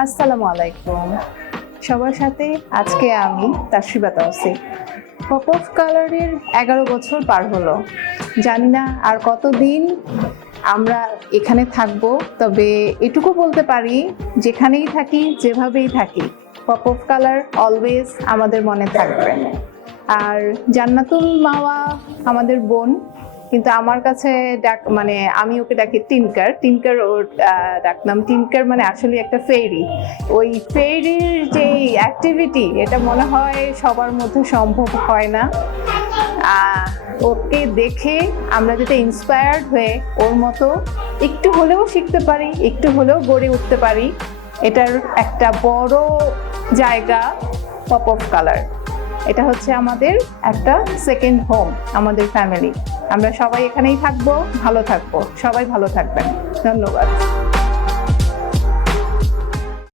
আসসালামু আলাইকুম সবার সাথে। আজকে আমি তাশরিবা তাওসিফ। পপ অফ কালারের 11 বছর পার হলো। জানি না আর কতদিন আমরা এখানে থাকবো, তবে এটুকু বলতে পারি যেখানেই থাকি যেভাবেই থাকি পপ অফ কালার অলওয়েজ আমাদের মনে থাকবে। আর জান্নাতুল মাওয়া আমাদের বোন, কিন্তু আমার কাছে মানে আমি ওকে ডাকি টিনকার। টিনকার ওর ডাকনাম। টিনকার মানে আসলে একটা ফেরি। ওই ফেরির যে অ্যাক্টিভিটি, এটা মনে হয় সবার মধ্যে সম্ভব হয় না। ওকে দেখে আমরা যাতে ইন্সপায়ার্ড হয়ে ওর মতো একটু হলেও শিখতে পারি, একটু হলেও গড়ে উঠতে পারি, এটার একটা বড় জায়গা পপ অফ কালার। এটা হচ্ছে আমাদের একটা সেকেন্ড হোম, আমাদের ফ্যামিলি। আমরা সবাই এখানেই থাকবো, ভালো থাকবো, সবাই ভালো থাকবেন। ধন্যবাদ।